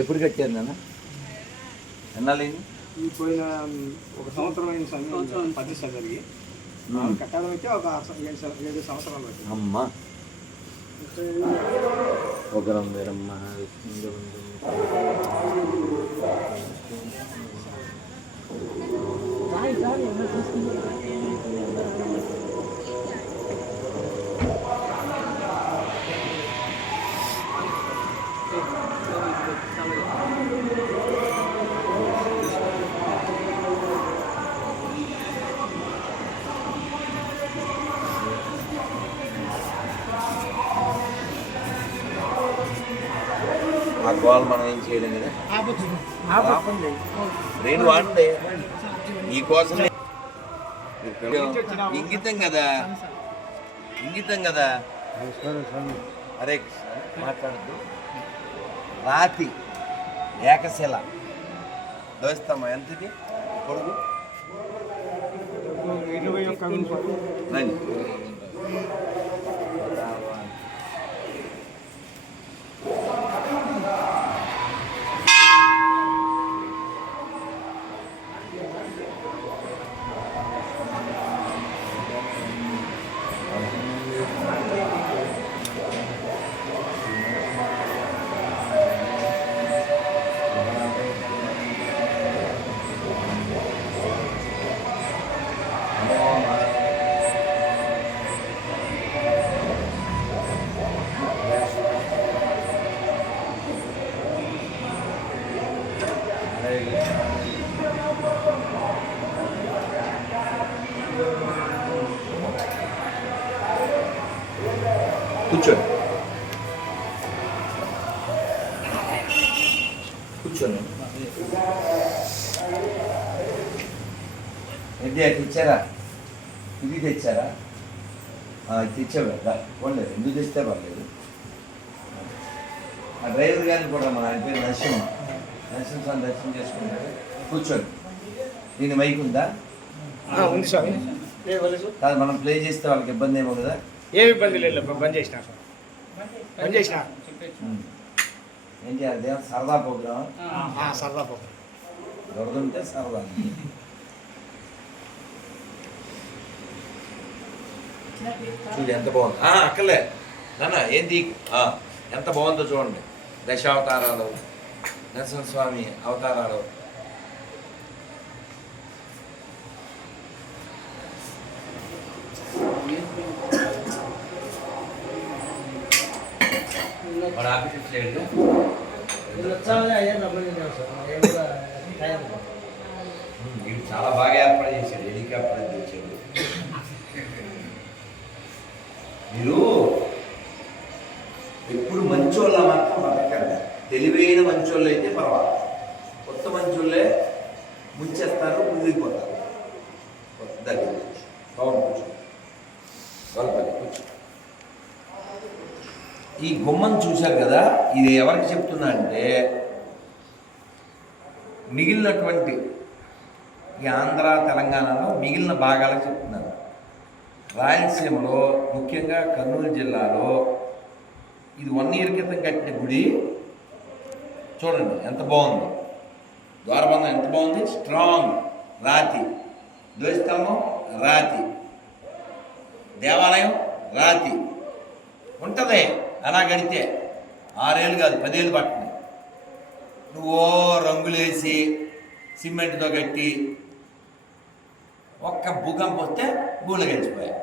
ఎప్పుడు కట్టారు నాన్న? ఎన్నాళ్ళైంది? పోయిన ఒక సంవత్సరం అయిన సమయం ప్రతిష్ట జరిగి కట్టడం అయితే ఒక 7 సంవత్సరాలు పట్టింది. అమ్మ ఒకరం వేరమ్మ ఆ గోల్ మనం ఏం చేయలేం కదా. నేను వాడండి నీకోసం ఇంగితం కదా, ఇంగితం కదా. అరే మాట్లాడద్దు. రాతి ఏకశిల దోస్తామా ఎంతది పొడుగు? 21 కూర్చోండి కూర్చోండి. ఏంటి తెచ్చారా? ఇది తెచ్చారా? తెచ్చావు పోలేదు, ఎందుకు తెస్తే పర్లేదు. ఆ డ్రైవర్ గారిని కూడా మన ఆయన పేరు నరసింహస్వామి దర్శనం చేసుకుంటారు. కూర్చోండి. దీని మైక్ ఉందా? ఉంది సార్. కాదు, మనం ప్లే చేస్తే వాళ్ళకి ఇబ్బంది ఏమో కదా. ఏమి ఇబ్బంది లేదు, బంద్ చేసిన ఏం చేయాలి? సరదా ప్రోగ్రామ్. సరదా ప్రోగ్రామ్ దొరకుంటే సరదా. చూడు ఎంత బాగుంది. అక్కలే నాన్న ఏంటి ఎంత బాగుందో చూడండి. దశావతారాలు, నరసింహస్వామి అవతారాలు. మన ఆఫీస్ చేయండి. ఇది చాలా బాగా ఏర్పాటు చేశాడు. హెలికాప్టర్ అని తెచ్చాడు. మీరు ఎప్పుడు మంచోళ్ళ మాత్రం బతకండి. తెలివైన మంచోళ్ళు అయితే పర్వాలేదు. కొత్త మంచోళ్ళే ముంచేస్తారు, మునిగిపోతారు. దగ్గర బాగుంది. కూర్చో గొల్లపల్లి కూర్చో. ఈ గుమ్మం చూశారు కదా, ఇది ఎవరికి చెప్తున్నా అంటే మిగిలినటువంటి ఈ ఆంధ్ర తెలంగాణలో మిగిలిన భాగాలకు చెప్తున్నారు. రాయలసీమలో ముఖ్యంగా కర్నూలు జిల్లాలో ఇది 1 year క్రితం కట్టిన గుడి. చూడండి ఎంత బాగుంది. ద్వారబంధం ఎంత బాగుంది. స్ట్రాంగ్ రాతి, ధ్వజస్తంభం రాతి, దేవాలయం రాతి ఉంటుంది. అలా గడితే 6 ఏళ్ళు కాదు 10 ఏళ్ళు పట్టింది. నువ్వో రంగులేసి సిమెంట్తో కట్టి ఒక్క భూకంపం వస్తే గూళ్ళు గెలిచిపోయాయి.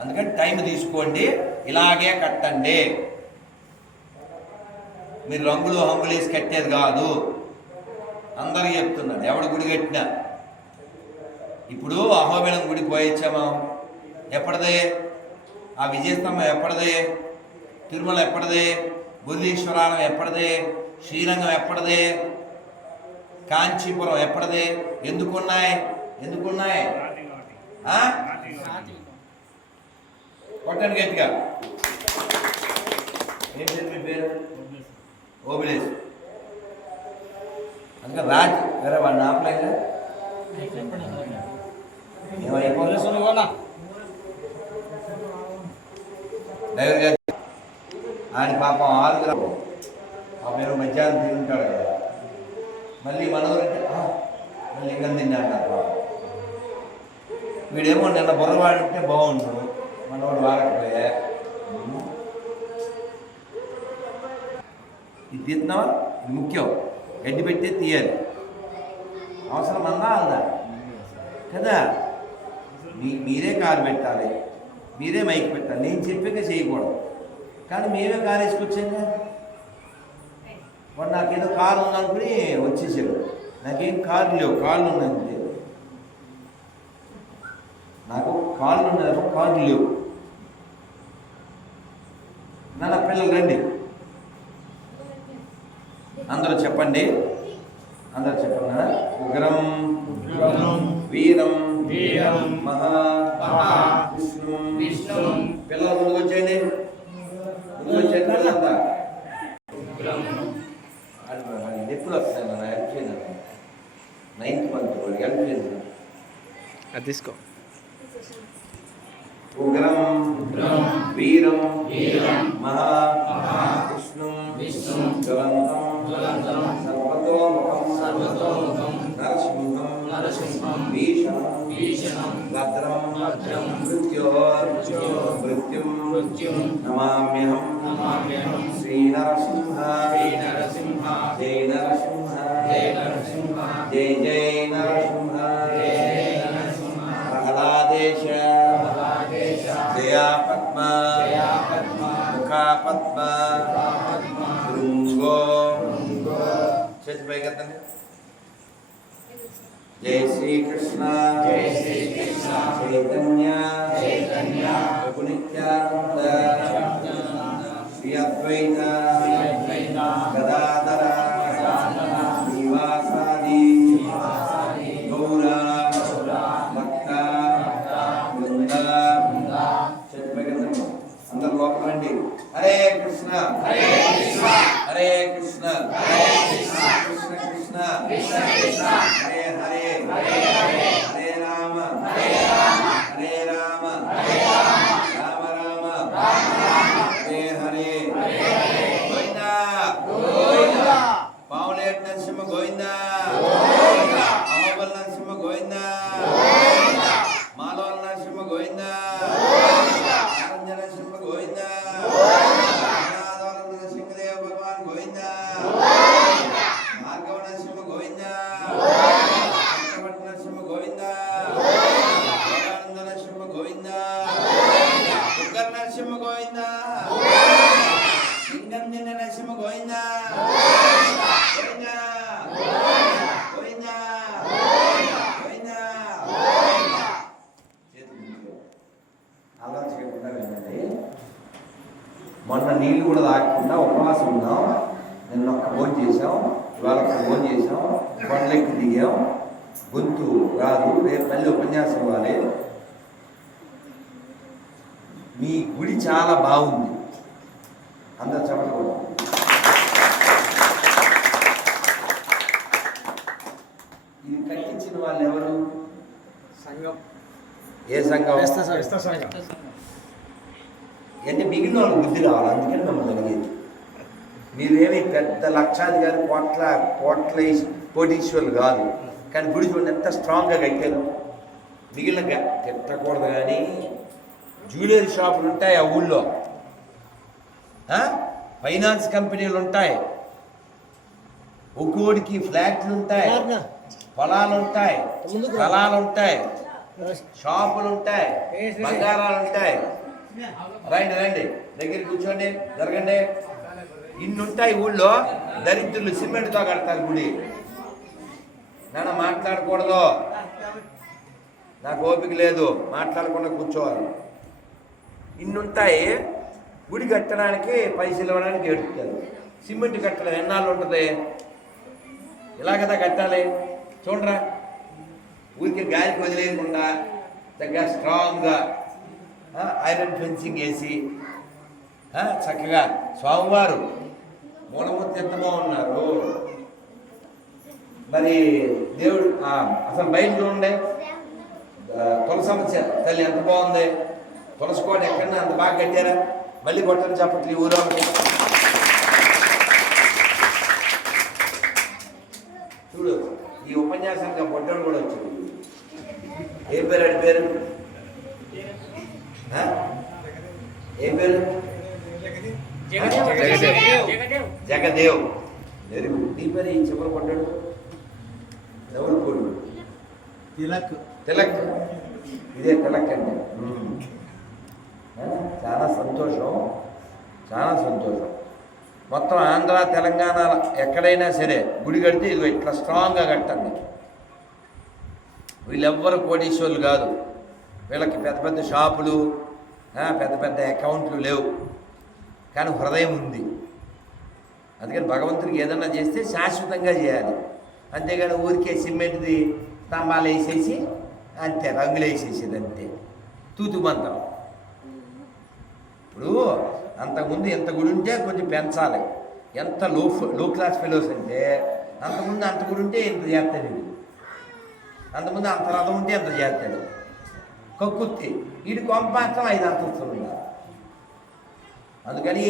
అందుకని టైం తీసుకోండి, ఇలాగే కట్టండి. మీరు రంగులు హంగులేసి కట్టేది కాదు. అందరికీ చెప్తున్నాను, ఎవడు గుడి కట్టినా. ఇప్పుడు అహోబిలం గుడి పోయించామా? ఎప్పటిదే? ఆ విజయస్తంభం ఎప్పటిదే? తిరుమల ఎప్పటిదే? బుద్ధీశ్వరాలయం ఎప్పటిదే? శ్రీరంగం ఎప్పటిదే? కాంచీపురం ఎప్పటిదే? ఎందుకున్నాయి? కొట్టండి గట్టిగా. ఏం పేరు మీ పేరు? ఓబిలేష్. అందుకని రాజు వేరే వాడిని ఆపలేదా? ఏమైపోతున్నా డ్రైవర్ గారు ఆయన పాపం 6 ఆ మీరు మధ్యాహ్నం తింటాడు కదా, మళ్ళీ మనవరంటే మళ్ళీ ఇంకా తిన్నాడు పాపం. వీడేమో నిన్న బుర్రవాడు ఉంటే బాగుండు, మనవాడు వాడకపోయా. ఇది తీస్తున్నావా, ఇది ముఖ్యం. గడ్డి పెట్టే తీయాలి, అవసరం అన్నా అలా కదా. మీరే కారు పెట్టాలి, మీరే మైక్ పెట్టాలి, నేను చెప్పాక చేయకూడదు. కానీ మేమే కారు వేసుకొచ్చాగా. వాడు నాకేదో కారు ఉందనుకుని వచ్చేసాడు. నాకేం కారు లేవు, కాళ్ళు ఉన్నాయి, నాకు కాళ్ళు ఉన్నాయి, కార్లు లేవు. నా పిల్లలు రండి, అందరూ చెప్పండి, అందరూ చెప్పండి. ఉగ్రం వీరం మహా విష్ణు. పిల్లలు ముందుకు వచ్చేయండి, ముందుకు వచ్చేయండి పిల్లలంతా. ఎప్పుడు వస్తాను నా హెల్ప్ చేయను, 9th month వాడికి హెల్ప్ చేయను. అది తీసుకో. ఉగ్రం వీరం మహా విష్ణు జ్వలంతం సర్వతోముఖం నరసింహం భీషణం భద్రం మృత్యుం నమామ్యహం శ్రీనరసింహ జై నరసింహ జై జై నరసింహ ప్రహ్లాదేశ జయా పద్మ ముఖా పద్మ శృంగో చేతి పైకెత్తండి. జై శ్రీకృష్ణ చైతన్య ప్రభు నిత్యానంద శ్రీ అద్వైత గదాధర శ్రీవాసాది గౌర భక్త బృంద. చేతి పైకెత్తండి, అందరు లోపల రండి. హరే కృష్ణ హరే కృష్ణ కృష్ణ కృష్ణ హరే హరే హరే రామ హరే రామ రామ రామ హరే హరే. గోవిందా పావులేటి నరసింహ గోవిందా, అహోబల నరసింహ గోవిందా, మాధవ నరసింహ గోవిందా, నారంజ నరసింహ గోవిందా, నరసింహదేవ భగవాన్ గోవిందా, భార్గవ నరసింహ గోవిందా, చక్రవర్తి నరసింహ గోవిందా, యోగానంద నరసింహ గోవిందా, దుర్గ నరసింహ గోవిందా, లింగం నిన్న నరసింహ గోవిందా గోవిందా గోవిందా గోవిందా. ఆలోచించకుండా వెళ్ళండి. మొన్న నీళ్ళు కూడా తాగకుండా ఉపవాసం ఉన్నాం. నిన్న ఒక్క భోజనం చేసాం, ఇవాళ ఒక్క భోజనం చేసాం, కొండలెక్కి దిగాం. గొంతు రాదు, రేపు మళ్ళీ ఉపన్యాసం ఇవ్వాలి. మీ గుడి చాలా బాగుంది, అందరు చెప్పకూడదు. ఇది కట్టించిన వాళ్ళు ఎవరు? సంఘం. ఏ సంఘం? సంఘం. అంటే మిగిలిన వాళ్ళు బుద్ధి రావాలి, అందుకని మిమ్మల్ని అడిగేది. మీరేమి పెద్ద లక్షాధికారి కోటీశ్వరులు కాదు, కానీ గుడి చూడండి ఎంత స్ట్రాంగ్గా కట్టారు. మిగిలిన తిట్టకూడదు, కానీ జ్యువెలరీ షాపులు ఉంటాయి ఆ ఊళ్ళో, ఫైనాన్స్ కంపెనీలు ఉంటాయి, ఒక్కోడికి ఫ్లాట్లు ఉంటాయి, పొలాలు ఉంటాయి, స్థలాలు ఉంటాయి, షాపులు ఉంటాయి, బంగారాలు ఉంటాయి. రండి రండి, దగ్గర కూర్చోండి, జరగండి. ఇన్ని ఉంటాయి ఊళ్ళో. దరిద్రులు సిమెంట్తో కడతారు గుడి. నాన్న మాట్లాడకూడదు, నాకు ఓపిక లేదు, మాట్లాడకుండా కూర్చోవాలి. ఇన్ని ఉంటాయి. గుడి కట్టడానికి పైసలు ఇవ్వడానికి ఏడుస్తారు. సిమెంట్ కట్టడం ఎన్నాళ్ళు ఉంటుంది? ఇలా కదా కట్టాలి. చూడరా, ఊరికి గాలికి వదిలేయకుండా చక్కగా స్ట్రాంగ్గా ఐరన్ ఫెన్సింగ్ వేసి చక్కగా స్వామివారు మూలమూర్తి ఎంత బాగున్నారు. మరి దేవుడు అసలు బయట చూడండి, తులసమ్మ తల్లి ఎంత బాగుంది. తులసి కోట ఎక్కడన్నా అంత బాగా కట్టారా? మళ్ళీ కొట్టని చెప్పట్లు ఈ ఊరో. చూడు ఈ ఉపన్యాసానికి ఆ పొట్టోడు కూడా వచ్చాడు. ఏం పేరు అడి పేరు? ఏం పేరు? జగదేవ్. Very good. నీ పేరు ఈ చివరి కొట్టాడు ఎవరు కోడు? తిలక్. తిలక్. ఇదే తిలక్ అంటే. చాలా సంతోషం, చాలా సంతోషం. మొత్తం ఆంధ్ర తెలంగాణ ఎక్కడైనా సరే గుడి కడితే ఇది ఇట్లా స్ట్రాంగ్గా కట్టండి. వీళ్ళెవ్వరు కోటీశ్వర్లు కాదు. వీళ్ళకి పెద్ద పెద్ద షాపులు, పెద్ద పెద్ద అకౌంట్లు లేవు, కానీ హృదయం ఉంది. అందుకని భగవంతుడికి ఏదన్నా చేస్తే శాశ్వతంగా చేయాలి. అంతేగాని ఊరికే సిమెంట్ది స్తంభాలు వేసేసి అంతే, రంగులు వేసేసేది అంతే, తూతుమంతం. ఇప్పుడు అంతకుముందు ఎంత గుడి ఉంటే కొంచెం పెంచాలి. ఎంత లో క్లాస్ ఫెలోస్ అంటే అంతకుముందు అంత గుడి ఉంటే ఇంత చేస్తాడు, అంతకుముందు అంత రథం ఉంటే ఎంత చేస్తాడు. కక్కుర్తి వీడి కొంపాంతం 5 అంతస్తులు ఉండాలి. అందుకని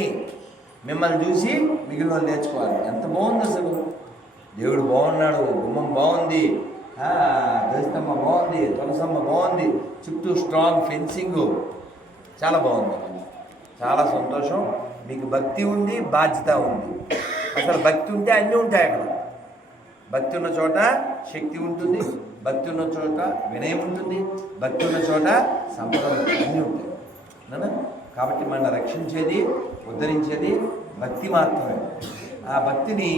మిమ్మల్ని చూసి మిగిలిన వాళ్ళు నేర్చుకోవాలి. ఎంత బాగుంది అసలు, దేవుడు బాగున్నాడు, గుమ్మం బాగుంది, ధ్వజస్తంభ బాగుంది, తులసమ్మ బాగుంది, చుట్టూ స్ట్రాంగ్ ఫెన్సింగ్, చాలా బాగుంది. చాలా సంతోషం. మీకు భక్తి ఉంది, బాధ్యత ఉంది. అసలు భక్తి ఉంటే అన్నీ ఉంటాయి అక్కడ. భక్తి ఉన్న చోట శక్తి ఉంటుంది, భక్తి ఉన్న చోట వినయం ఉంటుంది, భక్తి ఉన్న చోట సంపద అన్నీ ఉంటాయి. కాబట్టి మన రక్షించేది, ఉద్ధరించేది భక్తి మాత్రమే. ఆ భక్తిని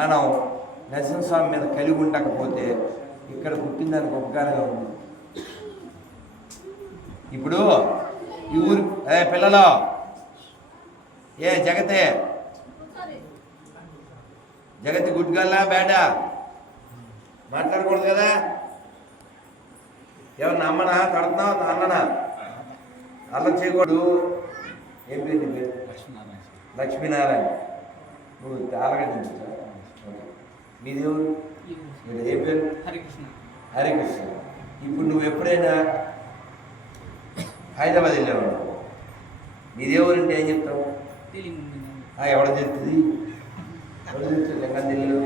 మనం నరసింహస్వామి మీద కలిగి ఉండకపోతే ఇక్కడ పుట్టిందానికి ఉపకారంగా ఉంది. ఇప్పుడు ఈ ఊరు పిల్లలు జగతే జగతి గుడ్ గల్లా బేడా మాట్లాడకూడదు కదా. ఎవరిని అమ్మనా తడుతున్నావు అన్ననా అల్లరి చేయకూడదు. ఏం పేరు నీ పేరు? లక్ష్మీనారాయణ. నువ్వు ఆలగడ్డ మీ దేవుడు మీరు ఏ పేరు? హరికృష్ణ. ఇప్పుడు నువ్వు ఎప్పుడైనా హైదరాబాద్ వెళ్ళావు, మీ దేవుడు అంటే ఏం చెప్తావు? ఎవడ తెలుస్తుంది? ఎవరు తెలుస్తుంది? లెక్కన తెలియదు.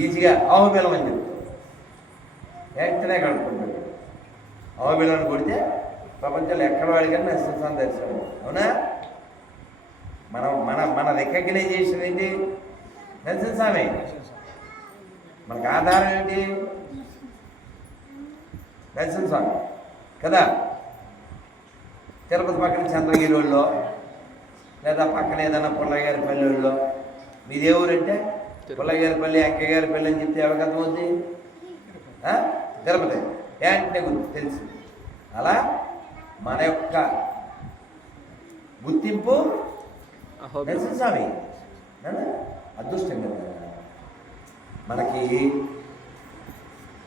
ఈజీగా ఆవుబెల్లం అని చెప్తావు, వెంటనే కడుక్కుంటాడు. ఆవుబెల్లాన్ని కొడితే ప్రపంచంలో ఎక్కడ వాడికైనా నరసింహస్వామి దర్శనం. అవునా? మన రికగ్నైజేషన్ ఏంటి? నరసింహస్వామి. మనకు ఆధారం ఏంటి? నరసింహస్వామి కదా. తిరుపతి పక్కన చంద్రగిరి వాళ్ళు, లేదా పక్కన ఏదైనా పుల్లగారిపల్లి వాళ్ళు, మీ దేవురంటే పుల్లగారిపల్లి, అక్కగారిపల్లి అని చెప్తే ఎవరికి అర్థమవుతుంది? తిరుపతి ఏంటనే గుర్తు తెలుసు. అలా మన యొక్క గుర్తింపు నరసింహస్వామి. అదృష్టం కదా మనకి.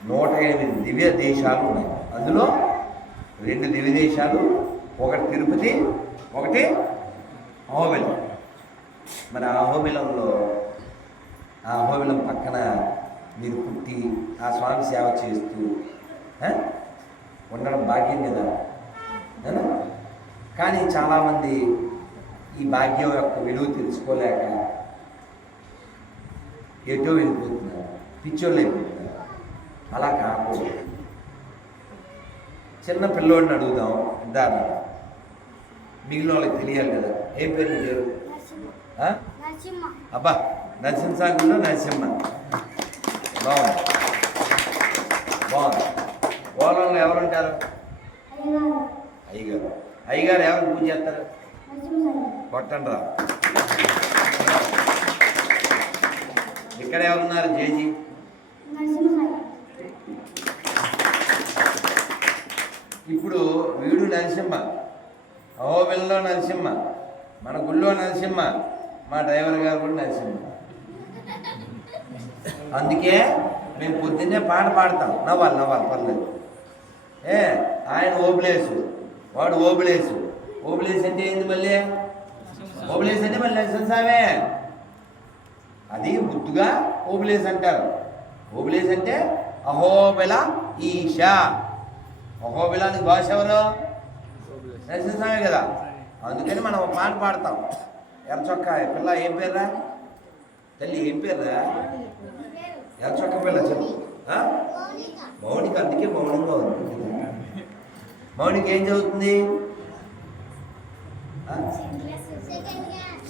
108 దివ్య దేశాలు ఉన్నాయి. అందులో 2 దివ్య దేశాలు, ఒకటి తిరుపతి, ఒకటి అహోబిలం. మరి అహోబిలం పక్కన మీరు పుట్టి ఆ స్వామి సేవ చేస్తూ ఉండడం భాగ్యం కదా. కానీ చాలామంది ఈ భాగ్యం యొక్క విలువ తెలుసుకోలేక ఎటో వెళ్ళిపోతున్నారు, పిచ్చోళ్ళు అయిపోతున్నారు. అలా కాకూడదు. చిన్న పిల్లోడిని అడుగుదాం, దాని మిగిలిన వాళ్ళకి తెలియాలి కదా. ఏం పేరు నీ పేరు? అబ్బా, నరసింహస్వామిలో నరసింహ. బాగుంది, బాగుంది. ఓలంలో ఎవరుంటారు? అయ్యగారు. అయ్యగారు ఎవరు పూజ చేస్తారు? కొట్టండి రా. ఇక్కడ ఎవరున్నారు? జేజీ. ఇప్పుడు వీడు నరసింహ, అహోబిలంలో నరసింహ, మన గుళ్ళో నరసింహ, మా డ్రైవర్ గారు కూడా నరసింహ. అందుకే మేము పొద్దున్నే పాట పాడతాం. నవ్వాలి పర్లేదు. ఆయన ఓబులేసు, వాడు ఓబులేసు. ఓబులేసు అంటే ఏంది? మళ్ళీ ఓబులేసు అంటే మళ్ళీ నరసింహస్వామే. అది ముద్దుగా ఓబులేసు అంటారు. ఓబులేస్ అంటే అహోబిల ఈశా. అహోబిలానికి భాష ఎవరు? నరసింహస్వామి కదా. అందుకని మనం ఒక పాట పాడతాం. ఎర్రచొక్క పిల్ల ఏం పేర్రా? తల్లి ఏం పేర్రా? ఎర్రచొక్క పిల్ల చెప్పు. మౌనిక. అందుకే మౌనంగా ఉంది. మౌనిక ఏం చదువుతుంది?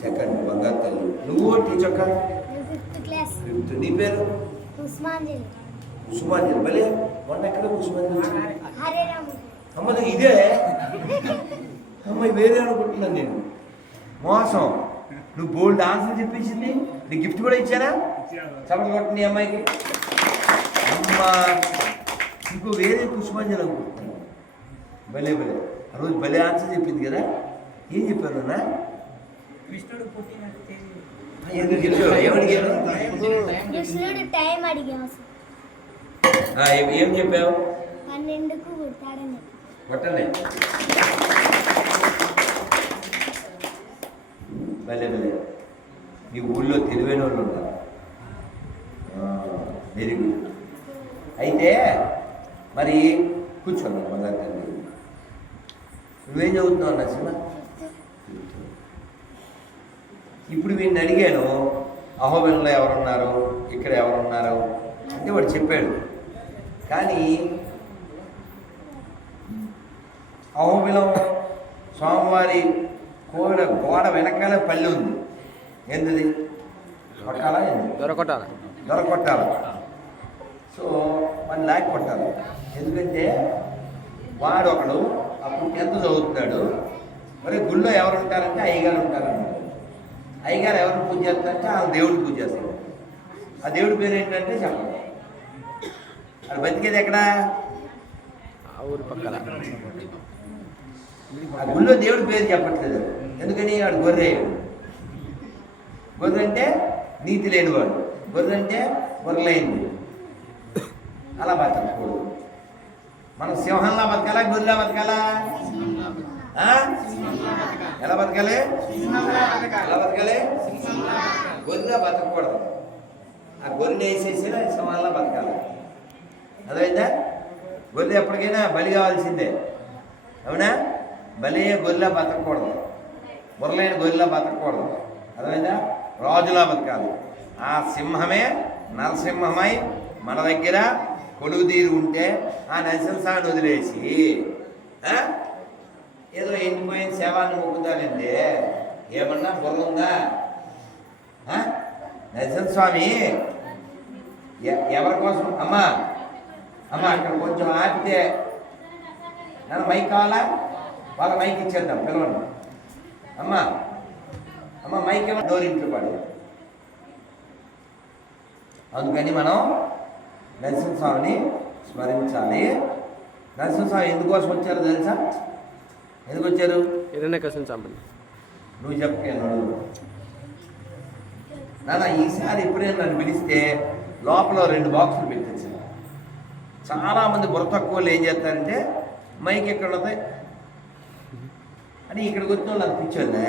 సెకండ్. బంగారు తల్లి. నువ్వు టీచొక్క? ఫిఫ్త్. నీ పేరు? ఉస్మాంజలి. భలే మొన్న ఎక్కడ ఉస్మాంజలి? అమ్మది ఇదే. అమ్మాయి వేరే అనుకుంటున్నాను నేను. మోసం. నువ్వు బోల్డ్ ఆన్సర్ చెప్పించింది. నీకు గిఫ్ట్ కూడా ఇచ్చారా? చప్పట్లు కొట్టింది అమ్మాయికి. అమ్మా ఇంకో వేరే పుష్పాంజలి అనుకుంటున్నాను. భలే భలే. ఆ రోజు భలే ఆన్సర్ చెప్పింది కదా. ఏం చెప్పారు అన్న? కృష్ణుడు పుట్టినట్టు ఎందుకు చెప్పావు? ఏమడిగారు? ఏం చెప్పావు? 12కు పుట్టాడని. కొట్టండి. భలే భలే. మీ ఊళ్ళో తెలివైన వాళ్ళు ఉంటారు. Very good. అయితే మరి కూర్చోండి బంగారు తల్లి. నువ్వేం చదువుతున్నావు అన్న సినిమా? ఇప్పుడు వీడిని అడిగాను, అహోబిలంలో ఎవరున్నారు, ఇక్కడ ఎవరున్నారు అంటే వాడు చెప్పాడు. కానీ అహోబిలం స్వామివారి కోవిల గోడ వెనకాల పల్లె ఉంది. ఏంటది? కొట్టాలా? ఏంది? దొరకొట్టాల. సో వాడిని లాగి కొట్టాలి. ఎందుకంటే వాడు ఒకడు అప్పుడు 10th చదువుతున్నాడు. మరి గుళ్ళో ఎవరు ఉంటారంటే అయ్యగారు ఉంటారన్నమాట. అయ్యగారు ఎవరిని పూజ చేస్తారంటే ఆ దేవుడిని పూజ చేస్తారు. ఆ దేవుడి పేరు ఏంటంటే చెప్పండి. అది బతికేది ఎక్కడ? ఊరి పక్కన. ఆ గుళ్ళో దేవుడి పేరు చెప్పట్లేదు. ఎందుకని? వాడు గొర్రె. గొర్రె అంటే నీతి లేనివాడు. గొర్రె అంటే గొర్రెలైంది. అలా బతకూడదు. మనం సింహంలా బతకాలా, గొర్రెలా బతకాలా? ఎలా బతకాలి? ఎలా బతకాలి? గొర్రెలా బతకూడదు. ఆ గొర్రెని వేసేసి సింహంలా బతకాలి. అదైందా? గొర్రె ఎప్పటికైనా బలి కావాల్సిందే. అవునా? బలి గొర్రెలా బతకూడదు. గొర్రెలైన గొర్రెలా బతకూడదు. అదైందా? రాజులా బతకాలి. ఆ సింహమే నరసింహమై మన దగ్గర కొలువు తీరు ఉంటే ఆ నరసింహాన్ని వదిలేసి ఏదో ఎండిపోయిన శవాన్ని మొక్కుతానంటే ఏమన్నా బుర్ర ఉందా? నరసింహస్వామి ఎవరి కోసం? అమ్మా అక్కడ కొంచెం ఆపితే నన్ను మైక్ కావాలా? వాళ్ళ మైక్ ఇచ్చేద్దాం పిలవండి. అమ్మ మైక్ ఏమో డోర్ ఇంట్లో పడి. అందుకని మనం నరసింహస్వామిని స్మరించాలి. నరసింహస్వామి ఎందుకోసం వచ్చారో తెలుసా? ఎందుకు వచ్చారు? నువ్వు చెప్పాను నాన్న. ఈసారి ఎప్పుడైనా నన్ను పిలిస్తే లోపల 2 బాక్సులు పెట్టేసి. చాలామంది బుర్ర తక్కువ వాళ్ళు ఏం చేస్తారంటే మైక్ ఎక్కడ ఉంటాయి అని ఇక్కడికి వచ్చిన వాళ్ళు అనిపించలే.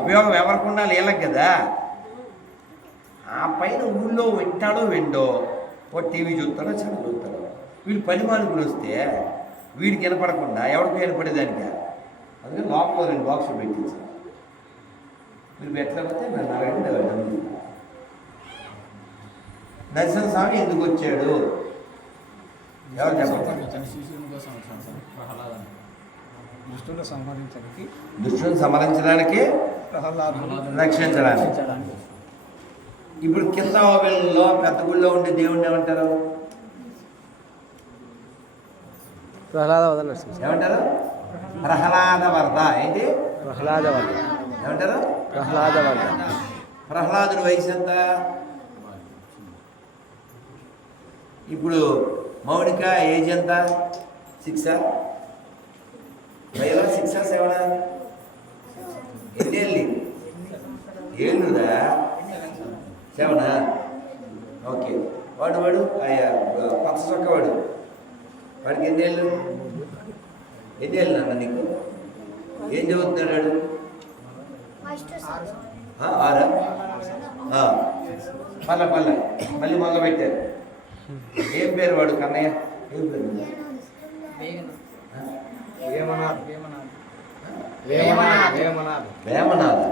ఉపయోగం ఎవరికి ఉండాలి? వీళ్ళకి కదా. ఆ పైన ఊళ్ళో వింటాడో విండో ఓ టీవీ చూస్తాడో చదువుతాడో. వీళ్ళు పని మానుకులు వస్తే వీడికి వినపడకుండా ఎవరికి వినపడేదానికి. అందుకని లోపల 2 బాక్సులు పెట్టించారు. మీరు పెట్టలేకపోతే నన్ను అడగండి. నరసింహస్వామి ఎందుకు వచ్చాడు? ఎవరు చెప్పండి. దుష్టులను సంహరించడానికి, రక్షించడానికి. ఇప్పుడు కింద ఓబెల్లో పెద్ద గుళ్ళో ఉండే దేవుడిని ఏమంటారు? ఏమంటారు? ప్రహ్లాద వరద. ఏంటి? ఏమంటారు? ప్రహ్లాదుడి వయసు ఎంత? ఇప్పుడు మౌనిక ఏజ్ ఎంత? 6 5 6 7 ఎన్నేళ్ళు? 7రా? 7. ఓకే. వాడు పచ్చ చొక్కవాడు వాడికి ఎన్నేళ్ళు నాన్న నీకు? ఏం చదువుతున్నాడు? 6. 6. పల్ల మళ్ళీ మొదలు పెట్టారు. ఏం పేరు వాడు కన్నయ్య? ఏం పేరు? వేమనాథ్. వేమనాథ్.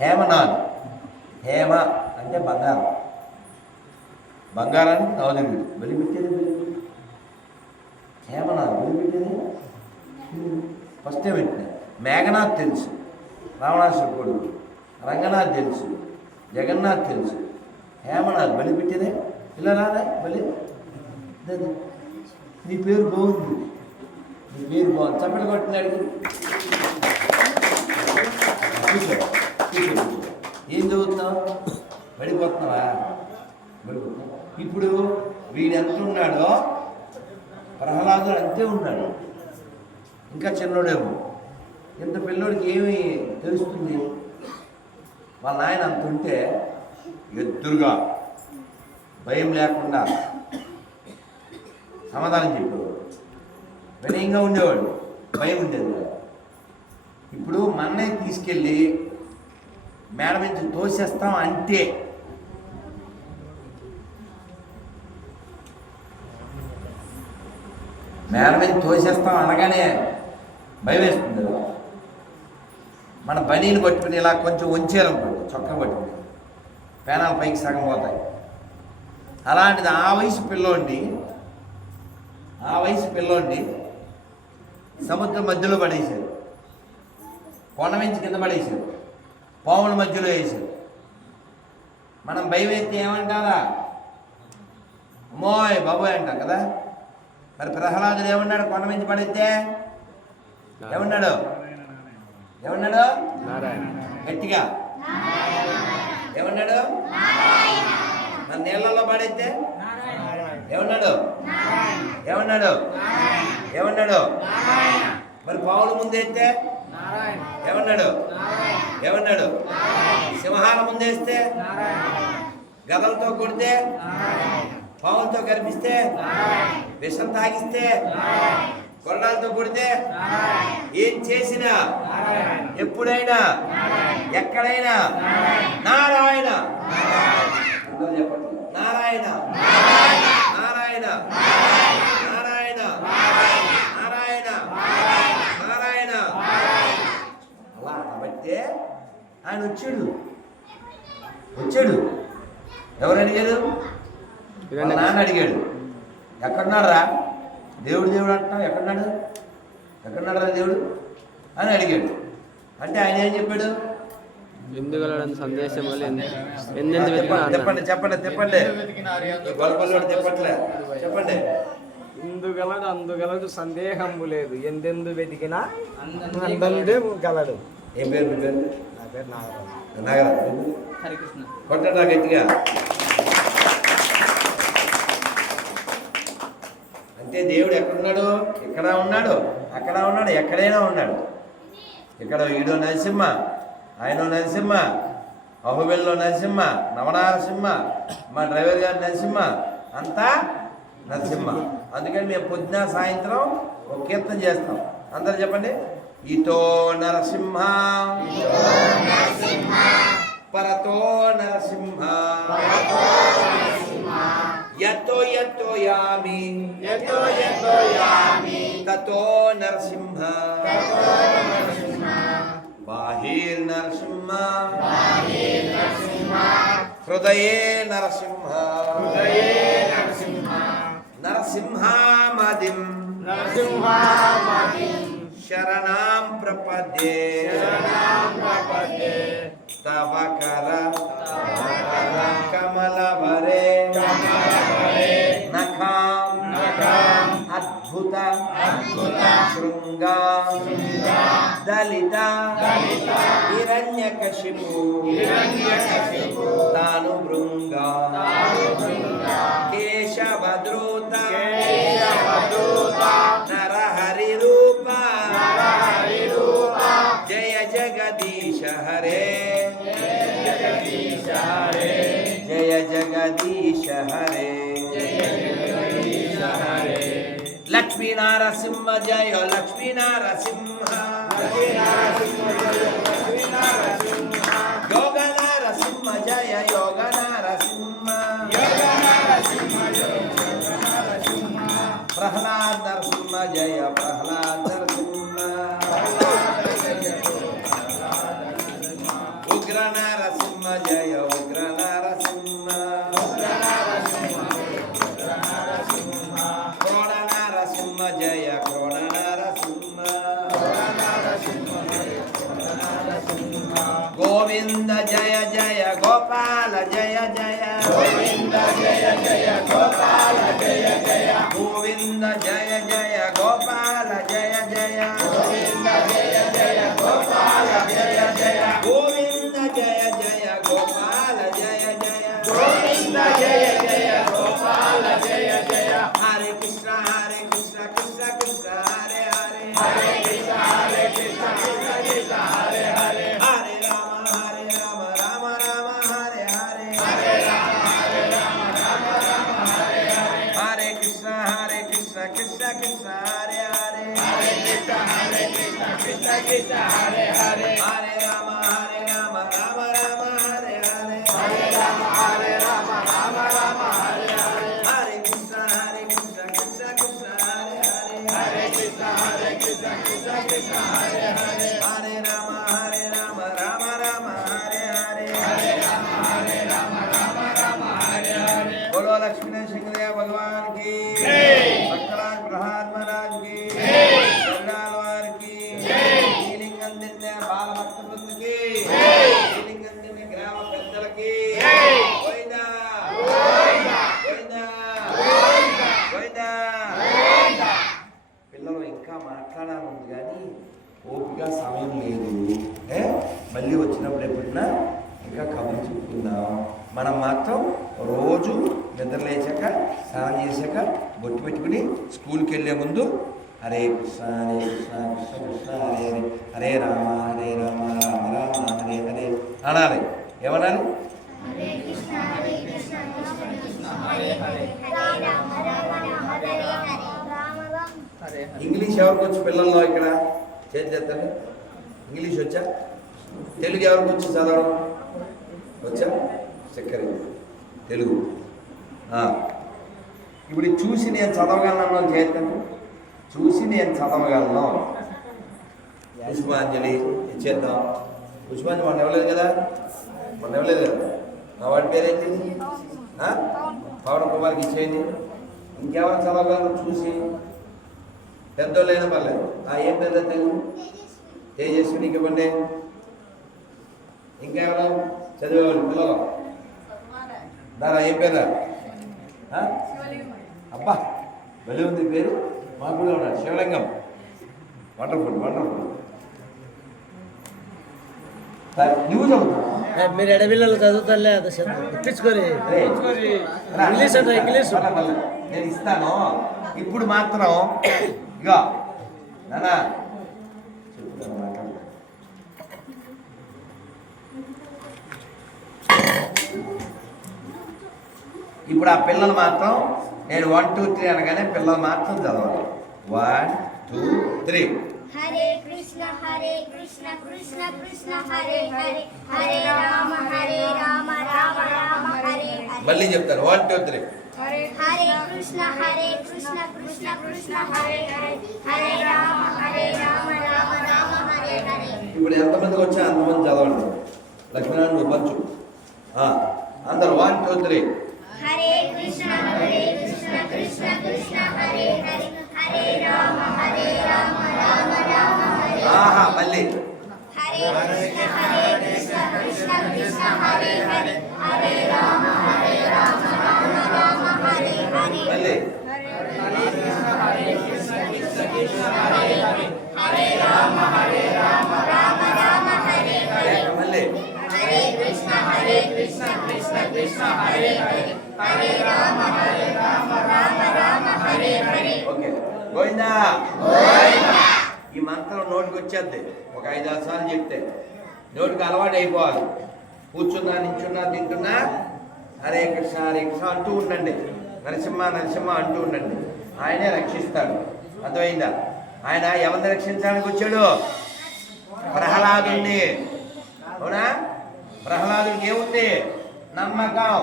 హేమనాథ్. హేమ అంటే బంగారం. బంగారానికి నవదుడు బలిపెట్టేది. హేమనాథ్ బలిపెట్టేది ఫస్ట్ టైం పెట్టిన. మేఘనాథ్ తెలుసు, రావణాసుడు కొడుకు. రంగనాథ్ తెలుసు, జగన్నాథ్ తెలుసు. హేమనాథ్ బలిపెట్టేదే. ఇలా రాదా బలి? నీ పేరు బాగుంది, నీ పేరు బాగుంది. చప్పటి కొట్టినాడు. ఏం చదువుతున్నావు? పడిపోతున్నావా? పడిపోతున్నావు. ఇప్పుడు వీడు ఎంత ఉన్నాడో ప్రహ్లాదుడు అంతే ఉన్నాడు. ఇంకా చిన్నోడేమో. ఇంత పిల్లోడికి ఏమి తెలుస్తుంది? వాళ్ళ నాయన అంత ఉంటే ఎదురుగా భయం లేకుండా సమాధానం చెప్పేవాడు, వినయంగా ఉండేవాడు, భయం ఉండేది. ఇప్పుడు మన్నయ్య తీసుకెళ్ళి మేడ నుంచి తోసేస్తాం అంటే మేడ మీద తోసేస్తాం అనగానే భయం వేస్తుంది. మన బనీని పట్టుకుని ఇలా కొంచెం ఉంచేయాలనుకోండి, చొక్కా పట్టుకుని పేనాల పైకి సగం పోతాయి. అలాంటిది ఆ వయసు పిల్లోడిని సముద్రం మధ్యలో పడేశారు, కొండ నుంచి కింద పడేశారు, పాముల మధ్యలో వేశారు. మనం భయం అయితే ఏమంటారా? అమ్మోయ్ బాబోయ్ అంటాం కదా. మరి ప్రహ్లాదుడు ఏమన్నాడు? కొండ నుంచి పడితే ఏమన్నాడు? గట్టిగా ఏమన్నాడు? మరి నీళ్ళలో పడితే ఏమన్నాడు? మరి పావుల ముందేస్తే ఏమన్నాడు? సింహాల ముందేస్తే, గదలతో కొడితే, పావులతో కనిపిస్తే, విషం తాగిస్తే, కొరడాలతో కొడితే, ఏం చేసినా ఎప్పుడైనా ఎక్కడైనా నారాయణ. చెప్పండి, నారాయణ నారాయణ నారాయణ నారాయణ నారాయణ. అలా అనబట్టే ఆయన వచ్చాడు. ఎవరు అడిగారు? వాళ్ళ నాన్న అడిగాడు. ఎక్కడున్నాడు రా దేవుడు అంటున్నావు, ఎక్కడున్నాడు రా దేవుడు అని అడిగాడు. అంటే ఆయన ఏం చెప్పాడు? సందేశం చెప్పండి. గొల్లపల్లోడు చెప్పట్లే, చెప్పండి. అందుగలడు సందేహము లేదు, ఎందెందు వెతికినా అందందే గలడు. ఏం పేరు మీ పేరు? నా పేరు నాగరాజు. హరికృష్ణ. కొట్టడా గట్టిగా. అంటే దేవుడు ఎక్కడున్నాడు? ఇక్కడ ఉన్నాడు, అక్కడ ఉన్నాడు, ఎక్కడైనా ఉన్నాడు. ఇక్కడ ఈడో నరసింహ, ఆయనో నరసింహ, అహుబెల్లో నరసింహ, నవనారసింహ, మా డ్రైవర్ గారు నరసింహ, అంతా నరసింహ. అందుకని మేము పొద్దున సాయంత్రం ఒక కీర్తన చేస్తాం. అందరూ చెప్పండి. ఇతో నరసింహ పరతో నరసింహ యతో యామి తతో నరసింహ బాహిర్ నరసింహ హృదయే నరసింహ నరసింహామదిం శరణాం ప్రపద్యే తవ కర కమలవరే నఖాం అద్భుత శృంగా దళిత హిరణ్యకశిపు తాను భృంగా కేశవద్రూత నరహరి రూప జయ జగదీశ హరే జయ జగదీశ హరే లక్ష్మీ నరసింహ జయ లక్ష్మీ నరసింహ యోగ జయ ప్రహ్లాద నరసింహ ఉగ్ర నరసింహ జయ ఉగ్ర నరసింహ క్రోడ నరసింహ జయ క్రోడ నరసింహ గోవింద జయ జయ గోపాల జయ జయ గోవింద జయ జయ గోపాల జయ జయ గోవింద జయ జయ గోపాల జయ జయ గోవింద జయ జయ గోపాల జయ జయ గోవింద జయ జయ గోపాల జయ జయ గోవింద జయ జయ గోపాల జయ జయ హరే కృష్ణ కృష్ణ కృష్ణ హరే హరే హరే కృష్ణ కృష్ణ కృష్ణ హరే హరే హరే రామ రామ రామ హరే హరే హరే రామ రామ రామ హరే హరే హరే కృష్ణ కృష్ణ కృష్ణ హరే హరే హరే కృష్ణ కృష్ణ కృష్ణ హరే హరే హరే రామ రామ రామ హరే హరే హరే రామ రామ రామ హరే హరే హరే కృష్ణ కృష్ణ కృష్ణ హరే హరే హరే కృష్ణ కృష్ణ కృష్ణ హరే హరే హరే రామ రామ రామ హరే హరే హరే రామ రామ హరే హరే बोलो लक्ष्मी नरसिंह भगवान की भक्तराज प्रहलाद महाराज की चंडालवार की శ్రీలింగం దిన్న బాల భక్త బృందకి శ్రీలింగం దిన్న గ్రామ పెద్దలకి గోవిందా గోవిందా గోవిందా గోవిందా పిల్లలు ఇంకా మాట్లాడాలని కానీ ఓపిక సమయం లేదు మళ్ళీ వచ్చినప్పుడు ఎప్పుడైనా ఇంకా కబుర్లు చెప్పుకుందాం. మనం మాత్రం రోజు నిద్ర లేచాక స్నానం చేశాక బొట్టు పెట్టుకుని స్కూల్కి వెళ్ళే ముందు హరే కృష్ణ కృష్ణ కృష్ణ హరే హరే హరే రామ రామ రామ హరే హరే అనాలి. ఏమనాలి? ఇంగ్లీష్ ఎవరికి వచ్చు పిల్లల్లో ఇక్కడ చేతి చేతండి. ఇంగ్లీష్ వచ్చా? తెలుగు ఎవరికి వచ్చి చదవడం వచ్చా? చక్కర తెలుగు. ఇప్పుడు చూసి నేను చదవగలను చేతండి. చూసి నేను చదవగలను. పుష్పాంజలి ఇచ్చేద్దాం. పుష్పాంజలి మొన్న ఇవ్వలేదు కదా, మొన్న ఇవ్వలేదు కదా. నా వాడి పేరేంటి? పవన్ కుమార్కి ఇచ్చేయండి. ఇంకెవరు చదవగలరు చూసి? పెద్దోళ్ళైనా పర్లేదు. ఏం పెద్ద తెలుగు? తేజస్వినికి ఇవ్వండి. ఇంకెవరు చదివేవాళ్ళు పిల్లలు? దారా ఏం పేరు? అబ్బా భలే ఉంది పేరు. మాకు కూడా ఉన్నాడు శివలింగం. Wonderful wonderful. నువ్వు చదువుతావు? మీరు ఎడపిల్లలు చదువుతాలే అది గుర్తించుకొని ఇంగ్లీష్ అంటే ఇంగ్లీష్ నేను ఇస్తాను. ఇప్పుడు మాత్రం ఇక నానా ఇప్పుడు ఆ పిల్లలు మాత్రం నేను 1 2 3 అనగానే పిల్లలు మాత్రం చదవాలి. 1 2 3. హరే కృష్ణ కృష్ణ కృష్ణ హరే హరే హరే రామ రామ రామ హరే హరే. మళ్ళీ చెప్తాను 1 2 3. హరే కృష్ణ కృష్ణ కృష్ణ హరే హరే హరే రామ రామ రామ హరే హరే. ఇప్పుడు ఎంతమందికి వచ్చా అంతమంది చదవండి. లక్ష్మీనారాయణ పంచు అందరు 1 2 3. హరే కృష్ణ కృష్ణ కృష్ణ హరే హరే హరే రామ రామ రామ హరే. మళ్ళీ హరే కృష్ణ కృష్ణ కృష్ణ హరే హరే హరే రామ రామ హరే హరే. మళ్ళీ హరే రామ రామ హరే హరే. మళ్ళీ హరే కృష్ణ కృష్ణ కృష్ణ హరే హరే హరే రామ రామ హరే హరే. ఓకే గోవిందా. ఈ మంత్రం నోటికి వచ్చేద్ది. ఒక 5-6 సార్లు చెప్తే నోటికి అలవాటు అయిపోవాలి. కూర్చున్నా నించున్నా తింటున్నా హరే కృష్ణ అంటూ ఉండండి. నరసింహ నరసింహ అంటూ ఉండండి. ఆయనే రక్షిస్తాడు. అర్థమైందా? ఆయన ఎవరిని రక్షించడానికి వచ్చాడు? ప్రహ్లాదుని. అవునా? ప్రహ్లాదుడికి ఏముంది? నమ్మకం.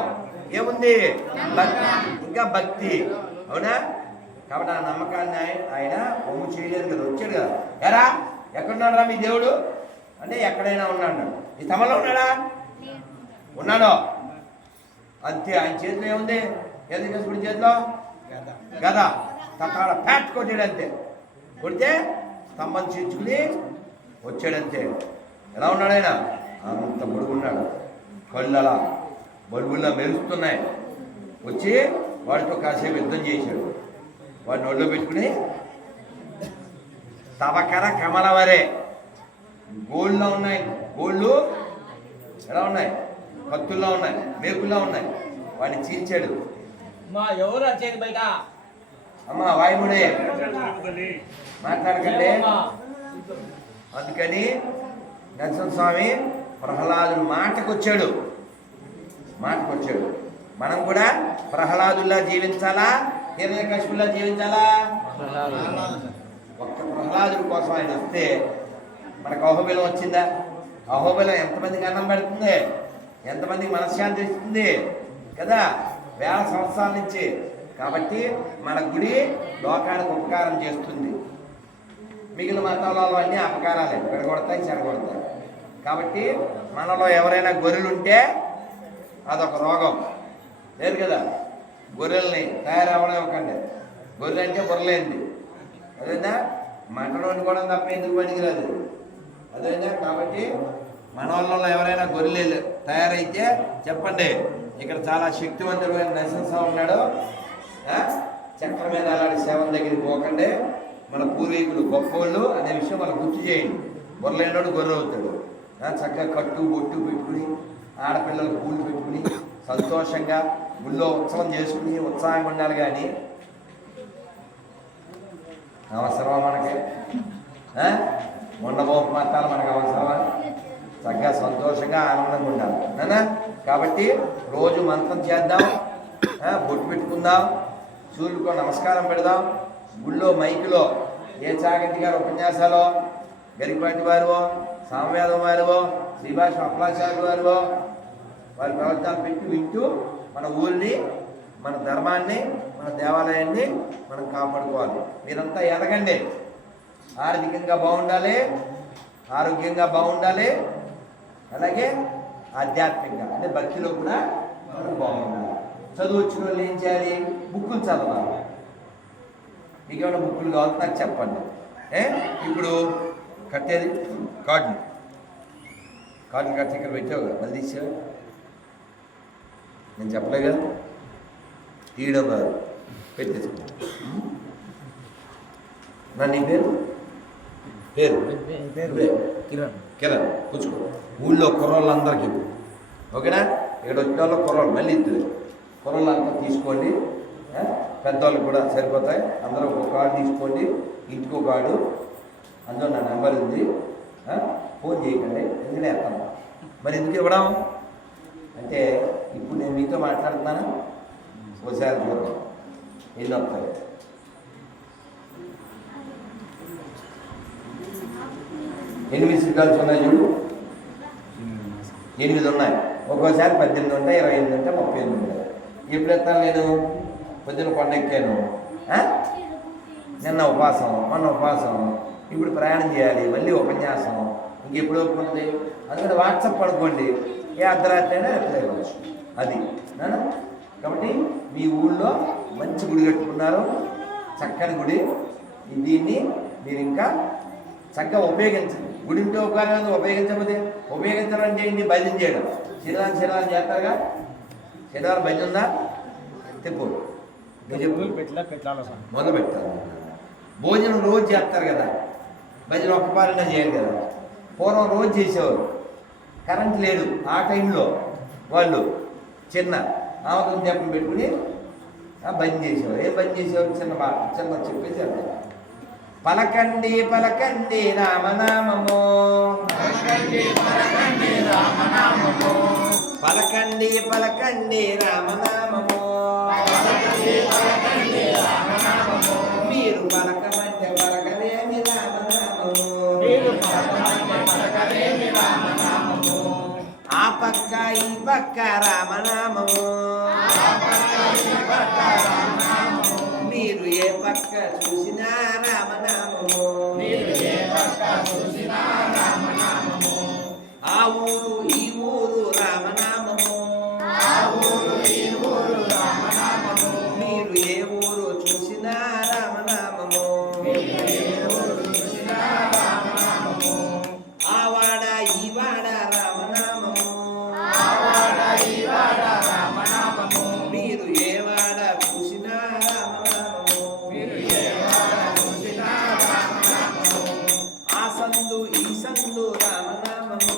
ఏముంది? ఇంకా భక్తి. అవునా? కాబట్టి ఆ నమ్మకాన్ని ఆయన ఒమ్ము చేయలేదు కదా, వచ్చాడు కదా. ఎరా ఎక్కడున్నాడు రా మీ దేవుడు అంటే ఎక్కడైనా ఉన్నాడు. ఈ తమలో ఉన్నాడా? ఉన్నాడో అంతే. ఆయన చేతిలో ఏముంది? యేసుక్రీస్తు చేతిలో గద. తక్కడ ప్యాట్ కొట్టాడు అంతే. కొడితే స్తంభం చీల్చుకుని వచ్చాడంతే. ఎలా ఉన్నాడు ఆయన? అంత పొడుగున్నాడు, కళ్ళు అలా బల్బుల్లా మెరుస్తున్నాయి. వచ్చి వాడితో కాసేపు యుద్ధం చేశాడు. వాడిని ఒళ్ళో పెట్టుకుని తవకర కమలవరే గోళ్ళలో ఉన్నాయి. గోళ్ళు ఎలా ఉన్నాయి? కత్తుల్లో ఉన్నాయి, మేకుల్లో ఉన్నాయి. వాడిని చీల్చాడు. మా ఎవరు వచ్చేది బయట? అమ్మా వాయుముడే మాట్లాడకండి. అందుకని నరసింహస్వామి ప్రహ్లాదుడు మాటకొచ్చాడు. మనం కూడా ప్రహ్లాదుల్లా జీవించాలా, హిరణ్యకశిపులా జీవించాలా? ఒక్క ప్రహ్లాదుడి కోసం ఆయన వస్తే మనకు అహోబిలం వచ్చిందా? అహోబిలం ఎంతమందికి అన్నం పెడుతుంది, ఎంతమందికి మనశ్శాంతి ఇస్తుంది కదా, వేల సంవత్సరాల నుంచి. కాబట్టి మన గుడి లోకానికి ఉపకారం చేస్తుంది. మిగిలిన మతాలలో అన్నీ అపకారాలే, పెడగొడతాయి, చెడగొడతాయి. కాబట్టి మనలో ఎవరైనా గొర్రెలు ఉంటే అదొక రోగం. లేదు కదా, గొర్రెల్ని తయారవ్వడం ఇవ్వకండి. గొర్రె అంటే బుర్రలేంది, అదేనా మటన్ వండుకోవడం తప్ప ఎందుకు పనికిరాదు, అదేనా. కాబట్టి మన వాళ్ళలో ఎవరైనా గొర్రెలు తయారైతే చెప్పండి. ఇక్కడ చాలా శక్తివంతుడైన నరసింహస్వామి ఉన్నాడు. చక్రం మీద అలాంటి సేవల దగ్గరికి పోకండి. మన పూర్వీకులు గొప్పవాళ్ళు అనే విషయం మనకు గుర్తు చేయండి. గొర్రెలైనోడు గొర్రె అవుతాడు. చక్కగా కట్టు బొట్టు పెట్టుకుని, ఆడపిల్లలు పూలు పెట్టుకుని సంతోషంగా గుళ్ళో ఉత్సవం చేసుకుని ఉత్సాహంగా ఉండాలి. కానీ అవసరమా మనకి? మొండబోపు మతాలు మనకు అవసరమా? చక్కగా సంతోషంగా ఆనందంగా ఉండాలి నానా. కాబట్టి రోజు మంత్రం చేద్దాం, బొట్టు పెట్టుకుందాం, సూర్యుడికో నమస్కారం పెడదాం. గుళ్ళో మైకులో ఏ చాగంటి గారు ఉపన్యాసాలో, గరికపాటి వారివో, సామవేదం వారివో, శ్రీభాష అప్లాచార్య వారివో వారి ప్రవచనాలు పెట్టి వింటూ మన ఊరిని, మన ధర్మాన్ని, మన దేవాలయాన్ని మనం కాపాడుకోవాలి. మీరంతా ఎదగండి, ఆర్థికంగా బాగుండాలి, ఆరోగ్యంగా బాగుండాలి, అలాగే ఆధ్యాత్మికంగా అంటే భక్తిలో కూడా మనం బాగుండాలి. చదువు వచ్చిన వాళ్ళు ఏం చేయాలి? బుక్కులు చదవాలి. మీకు ఏమైనా బుక్కులు కావాలి నాకు చెప్పండి. ఇప్పుడు కట్టేది కార్డులు కట్టి ఇక్కడ పెట్టావు కదా, మళ్ళీ తీసావు. నేను చెప్పలే కదా, తీయడం కాదు, పెట్టేసుకో. నా నీ పేరు కిరణ్ కూర్చో. ఊళ్ళో కుర్రోళ్ళందరికీ ఓకేనా? ఇక్కడ వచ్చిన వాళ్ళు కుర్రోళ్ళు మళ్ళీ ఇద్దరు కుర్రోళ్ళంతా తీసుకోండి. పెద్దవాళ్ళు కూడా సరిపోతాయి. అందరూ ఒక కార్డు తీసుకోండి, ఇంటికి ఒక కార్డు, అందులో నా నెంబర్ ఉంది. ఫోన్ చేయకండి, ఎందుకంటే వేస్తాను. మరి ఎందుకు ఇవ్వడం అంటే ఇప్పుడు నేను మీతో మాట్లాడుతున్నాను, ఒకసారి చూద్దాం ఎన్ని వస్తాయి. ఎనిమిది సిగ్గాల్స్ ఉన్నాయి చూడు, 8 ఉన్నాయి. ఒక్కోసారి 18 ఉంటాయి, 28 ఉంటాయి, 38 ఉంటాయి. ఎప్పుడు ఎత్తాను నేను? పొద్దున కొండ ఎక్కాను, నిన్న ఉపవాసం, మొన్న ఉపవాసం, ఇప్పుడు ప్రయాణం చేయాలి, మళ్ళీ ఉపన్యాసం, ఇంకెప్పుడు ఒప్పుకుంటుంది. అందుకని వాట్సాప్ పడుకోండి, ఏ అర్ధరాత్రి అయినా ఎప్పుడు ఇవ్వచ్చు. అది నాన్న. కాబట్టి మీ ఊళ్ళో మంచి గుడి కట్టుకున్నారు, చక్కని గుడి. దీన్ని మీరు ఇంకా చక్కగా ఉపయోగించండి. గుడి ఉంటే ఉపకారం, ఉపయోగించకపోతే ఉపయోగించడం అంటే ఏంటి? భజన చేయడం. శనివారం చేస్తారుగా, శనివారం భజన ఉందా? చెప్పు, మొదలు పెట్టాలి. భోజనం రోజు చేస్తారు కదా, భజన ఒక్కపారైనా చేయాలి కదా. పూర్వం రోజు చేసేవారు, కరెంట్ లేదు ఆ టైంలో, వాళ్ళు చిన్న ఆమదం దీపం పెట్టుకుని భజన చేసేవారు. ఏం భజన చేసేవారు? చిన్న చెప్పేసి అంటారు. పలకండి పలకండి రామనామము, పలకండి పలకండి రామనామము, పలకండి పలకండి రామనామము, మీరు పలకమంటే పలకలేమి రామనామము, ఆ పక్క ఈ పక్క రామనామము, మీరు మీరు ఏ పక్క చూసినా రామనామము, ఆ ఊరు ఈ ఊరు రామనామము, మీరు ఏ ఊరు చూసినా రామనామము, ఆ వాడ ఈ వాడ రామనామము, మీరు ఏ వాడ చూసినా రామనామము, ఆ సందు ఈ సందు రామనామము,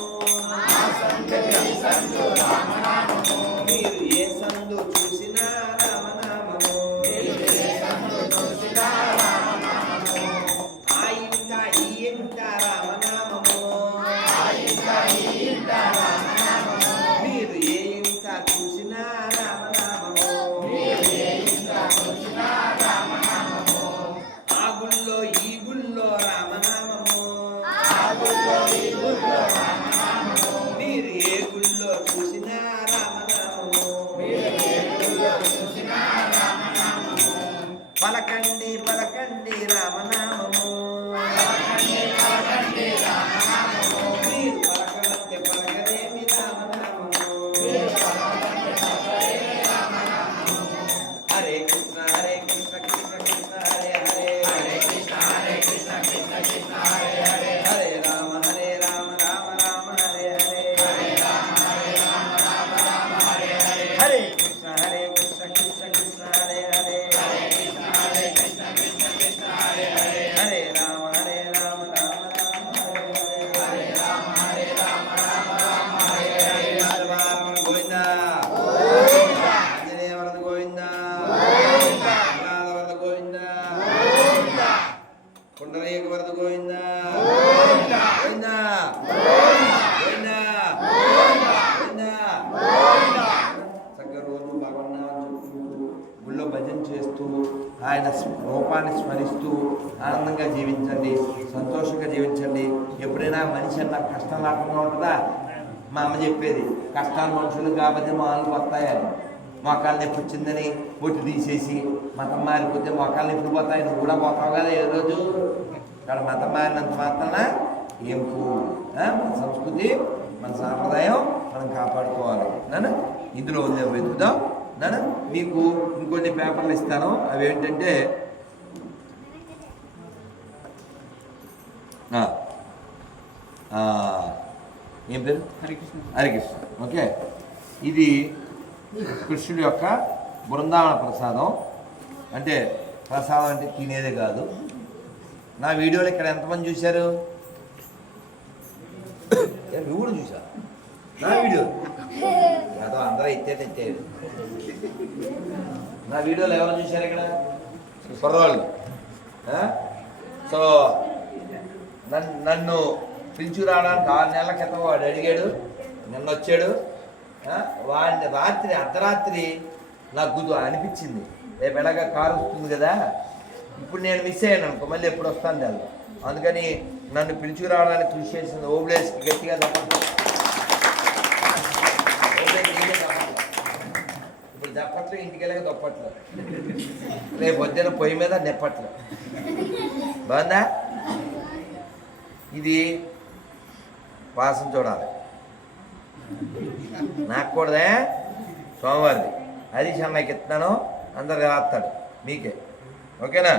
మీరు ఏ సందు చూసినా రామనామము, ఆ ఇంట ఈ ఇంట రామనామము, మీరు ఏ ఇంట చూసినా రామనామము, ఆ గుళ్ళో ఈ గుళ్ళో రామనామము, మీరు ఏ గుళ్ళో చూసినా రామనామము, పలకండి పలకండి రామనామము, మీరు పలకమంటే పలకరేమి రామనామము, హరే కృష్ణ కృష్ణ కృష్ణ హరే హరే, హరే రామ రామ రామ హరే హరే, హరే కృష్ణ కృష్ణ కృష్ణ హరే హరే, హరే రామ రామ రామ హరే హరే, హరే గోవింద ఆంజనేయ వరద గోవింద, నాద వరద గోవింద, పుండరీక వరద గోవింద, గోవింద గోవింద గోవింద. చక్కగా రోజు భగవన్నామని చెప్పుకుంటూ గుళ్ళో భజన చేస్తూ ఆయన రూపాన్ని స్మరిస్తూ ఆనందంగా జీవించండి, సంతోషంగా జీవించండి. ఎప్పుడైనా మనిషి అన్న కష్టం లేకుండా ఉంటుందా? మా అమ్మ చెప్పేది, కష్టాలు మనుషులు కాబట్టి మాలు వస్తాయని. మోకాలు నొప్పి వచ్చిందని బొట్టు తీసేసి మతం మారిపోతే మోకాలు నొప్పులు పోతాయి, నువ్వు కూడా పోతావు కదా ఏ రోజు. ఇక్కడ మతం మారినంత మాత్రాన ఏం మన సంస్కృతి మన సాంప్రదాయం మనం కాపాడుకోవాలి. నాన్న ఇందులో ఉంది వెతుకుదాం. నాన్న మీకు ఇంకొన్ని పేపర్లు ఇస్తాను, అవి ఏంటంటే ఏం పేరు? హరికృష్ణ. హరికృష్ణ. ఓకే, ఇది కృష్ణుడి యొక్క బృందావన ప్రసాదం. అంటే ప్రసాదం అంటే తినేదే కాదు. నా వీడియోలు ఇక్కడ ఎంతమంది చూశారు? నువ్వు కూడా చూసా నా వీడియో? అదో అందరూ ఎత్తేది. నా వీడియోలు ఎవరు చూశారు ఇక్కడ? కుర్రవాళ్ళు. సో నన్ను పిలిచి రావడానికి 6 నెలల క్రితం వాడు అడిగాడు, నిన్న వచ్చాడు. వాడిని రాత్రి అర్ధరాత్రి నాకు అనిపించింది, రేపు ఎలాగా కారు వస్తుంది కదా, ఇప్పుడు నేను మిస్ అయ్యాను అనుకో, మళ్ళీ ఎప్పుడు వస్తాను కాదు. అందుకని నన్ను పిలిచి రావడానికి కృషి చేసింది ఓబ్లేస్కి గట్టిగా తప్పట్లేదు. ఇప్పుడు తప్పట్లు ఇంటికి వెళ్ళక తప్పట్లేదు, రేపు వద్దిన పొయ్యి మీద నెప్పట్లు. బాగుందా? ఇది వాసన చూడాలి. నాకు కూడదే సోమవారిది. అది అమ్మాయికి ఇస్తున్నాను, అందరు రాస్తాడు మీకే. ఓకేనా?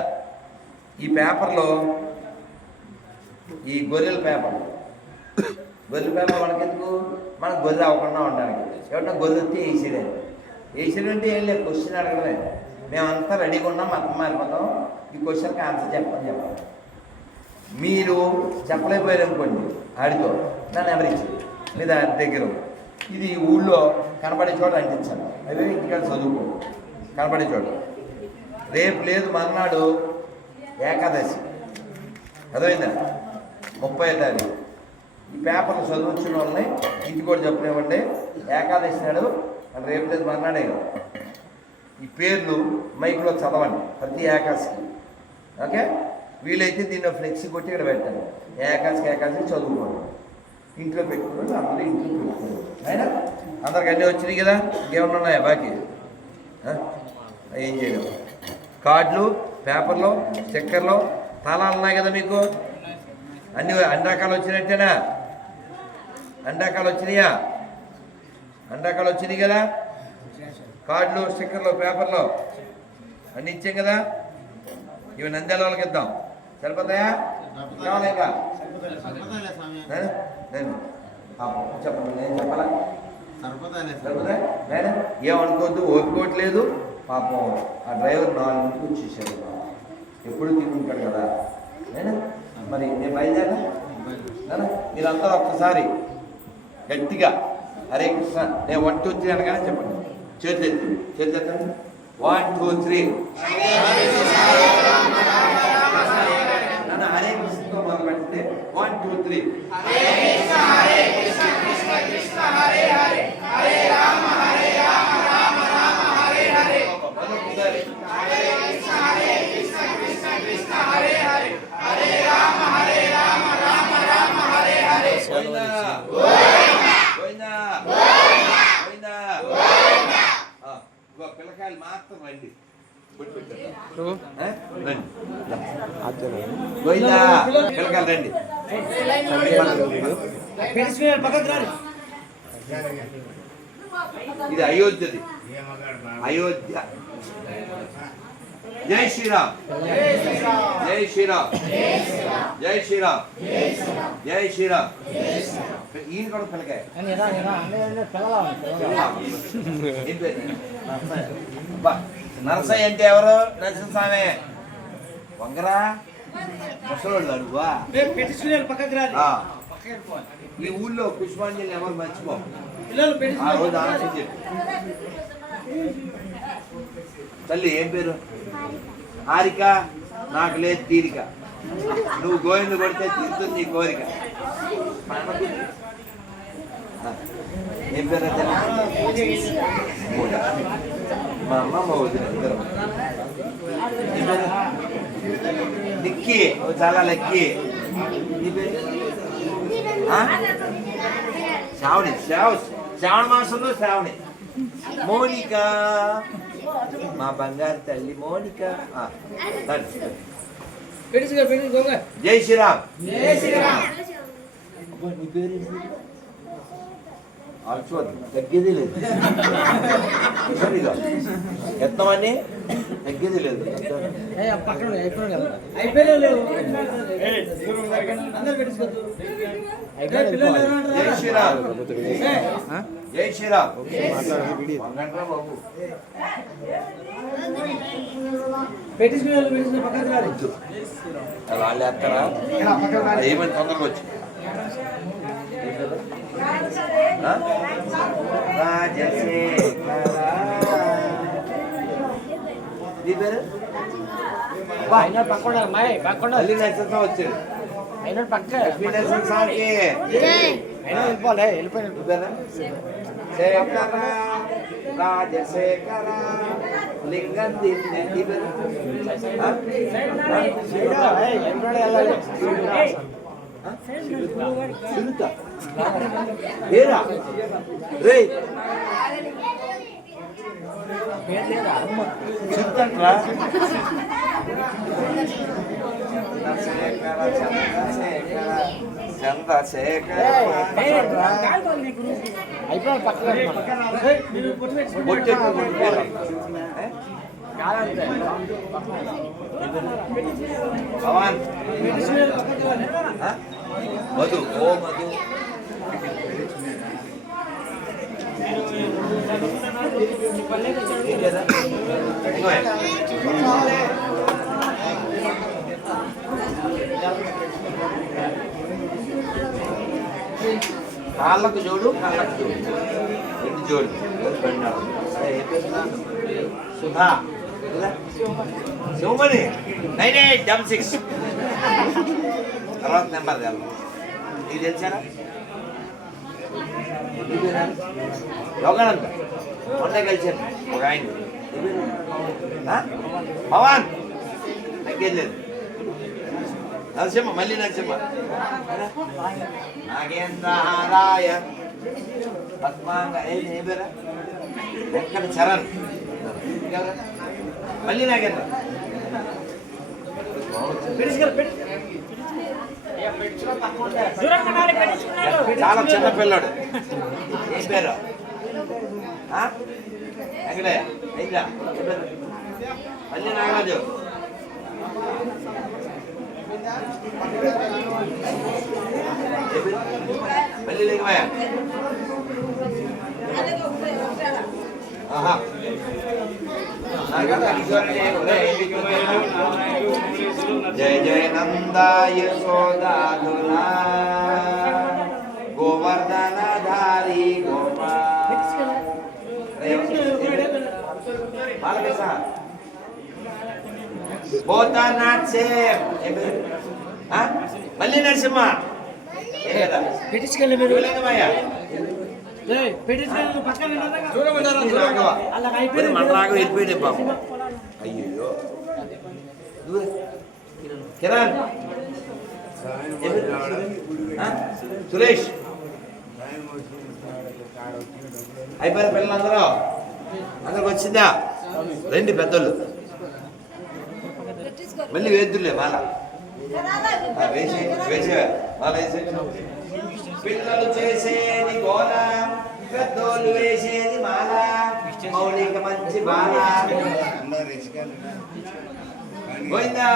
ఈ పేపర్లో ఈ గొర్రెల పేపర్ మనకెందుకు? మన గొర్రె అవ్వకుండా ఉండడానికి. ఎవరన్నా గొర్రె వస్తే వేసేది అంటే ఏం లేదు, క్వశ్చన్ అడగలే. మేమంతా రెడీగా ఉన్నాం, మతం మారిపోతాం, ఈ క్వశ్చన్కి ఆన్సర్ చెప్పాలి. మీరు చెప్పలేకపోయారు అనుకోండి, ఆడితో నన్ను ఎవరించి లేదా దగ్గర ఇది ఊళ్ళో కనబడే చోట అంటించాను. అవే ఇంటికాడ చదువుకో కనబడే చోట. రేపు లేదు మర్నాడు ఏకాదశి, అదైందా 30వ తారీఖు. ఈ పేపర్లు చదువుచ్చిన వాళ్ళని ఇంటికి కూడా చెప్పలేమండి. ఏకాదశి నాడు రేపు లేదు మర్నాడే కదా. ఈ పేర్లు మైక్లో చదవండి ప్రతి ఏకాదశికి. ఓకే, వీలైతే దీన్ని ఫ్లెక్సీ కొట్టి ఇక్కడ పెట్టండి. ఏకాదశి చదువుకోండి, ఇంట్లో పెట్టుకోండి, అందరూ ఇంట్లో పెట్టుకోండి. అయినా అందరికి అన్నీ వచ్చినాయి కదా, ఇంకేమన్నా ఉన్నాయా బాకీ? ఏం చేయలేము. కార్డులు పేపర్లో స్టిక్కర్లో తాళాలు ఉన్నాయి కదా మీకు అన్ని రకాలు వచ్చినట్టేనా అన్ని రకాలు వచ్చినాయా అన్ని రకాలు వచ్చినాయి కదా కార్డులు స్టిక్కర్లు పేపర్లో అన్నీ ఇచ్చాం కదా ఇవి నంద్యాల వాళ్ళకి ఇద్దాం సరిపోతాయా కావాలి ఇంకా చెప్పండి నేను చెప్పాలా సరిపోతా మేడం ఏమనుకోవద్దు ఓపుకోవట్లేదు పాపం ఆ డ్రైవర్ 4 గంటలకు వచ్చేసాడు ఎప్పుడు తింటుంటాడు కదా నేను మరి నేను బయలుదేరా మీరంతా ఒక్కసారి గట్టిగా హరే కృష్ణ నేను 1 2 3 అనగానే చెప్పండి చేతులెత్తి 1 2 3 హరే కృష్ణతో మొదలు పెడితే 1 2 3 పిల్లకాయలు మాత్రం రండి పిల్లకాయలు రండి ఇది అయోధ్యది అయోధ్య జై శ్రీరామ్ జై శ్రీరామ్ జై శ్రీరామ్ జై శ్రీరామ్ ఈయన కూడా పిల్లకాయ నరసయ్య అంటే ఎవరు నరసింహస్వామి వంగరా ముసలోడు అడుగువా ఈ ఊళ్ళో పుష్పాంజలి ఎవరు మర్చిపో ఆ రోజు ఆలోచన చెప్పు తల్లి ఏం పేరు హారిక నాకు లేదు తీరిక నువ్వు గోవింద కొడితే తీరుతుంది నీ కోరిక ఏం పేరు తల్లి మా అమ్మ మా వదిన ఇద్దరు నిక్కి చాలా లక్కీ నీ పేరు శ్రావణి శ్రావణ మాసంలో శ్రావణి మోనిక మా బంగారు తల్లి మోనిక జై శ్రీరామ్ నీ పేరు తగ్గేది లేదు సరిగా ఎత్తమని తగ్గేది లేదు జై శ్రీరామ్ జై శ్రీరామ్ బాబు వాళ్ళు ఎత్తారా ఏమని తొందరగా వచ్చి వచ్చాడు రాజశేఖర లింగం ఏరా రే చిత్తంట్రా చంద్రశేఖర భవాన్ మధు ఓ మధు కాళ్ళకు జోడు కళ్ళకు జోడు 2 జోడు సుధా శివమణి 9866 తర్వాత నెంబర్ నీకు తెలిసారా యోగానంద మొన్న కలిసాను ఒక ఆయన భవాన్ తగ్గేది లేదు నరసింహ మళ్ళీ నరసింహ నాగేంద్రహారాయ పద్మాంగ ఏ పేరా వెంకట చరణ్ మళ్ళీ నాగేంద్ర చాలా చిన్న పిల్లాడు. ఏం పేరు? వెంకటయ్య అయిందా? మళ్ళీ నాగరాజు. మళ్ళీ లేకపోయా? జయ జయ నందాయ సోదాదులా గోవర్ధనధారి బాలకృష్ణ పోతానాథ్ సేమ్. మళ్ళీ నరసింహ. పెట్టించుకెళ్ళి మీరు లేదమ్మయ్యా పెట్టించుకెళ్ళి పక్కన మనలాగా వెళ్ళిపోయాడే బాబు. అయ్యో కిరణ్, సురేష్ అయిపోయారు పిల్లలందరూ. అందరికి వచ్చిందా? రెండు పెద్దోళ్ళు మళ్ళీ వేద్దులే మాల వేసే వేసే మాల వేసే. పిల్లలు చేసేది గోల, పెద్దోళ్ళు వేసేది మాల, మౌలిక మంచి బాల. గోవిందా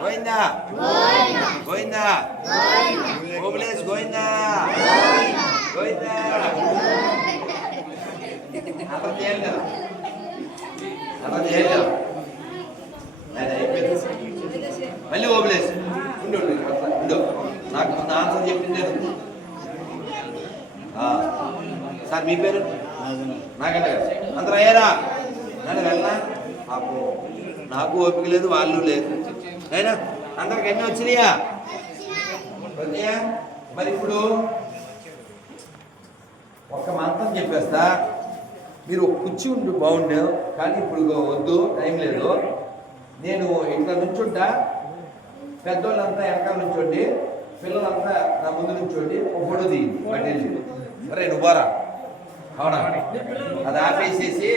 గోవిందా గోవిందా ఓబులేష్ గోవిందా గోవిందా. అలా చేయాలి కదా, అలా చేయాలి కదా. మళ్ళీ ఓబులేష్ ఉండు ఉండు, నాకు ముందు ఆన్సర్ చెప్పింది సార్. మీ పేరు? నాకంటే అందరూ అయ్యారా? నన్ను వెళ్ళనా? నాకు ఓపిక లేదు, వాళ్ళు లేదు. అయినా అందరికి ఎన్ని వచ్చినాయా? మరి ఇప్పుడు ఒక మంత్రం చెప్పేస్తా, మీరు కుర్చీ ఉండి బాగుండే, కానీ ఇప్పుడు వద్దు, టైం లేదు. నేను ఇట్లా నుంచుంటా, పెద్దోళ్ళంతా వెనకాల నుంచోండి, పిల్లలంతా నా ముందు నుంచోండి. ఒక ఫోటో తీయండి బట్టి. అరే నువ్వు బారా, అవునా? అది ఆపేసేసి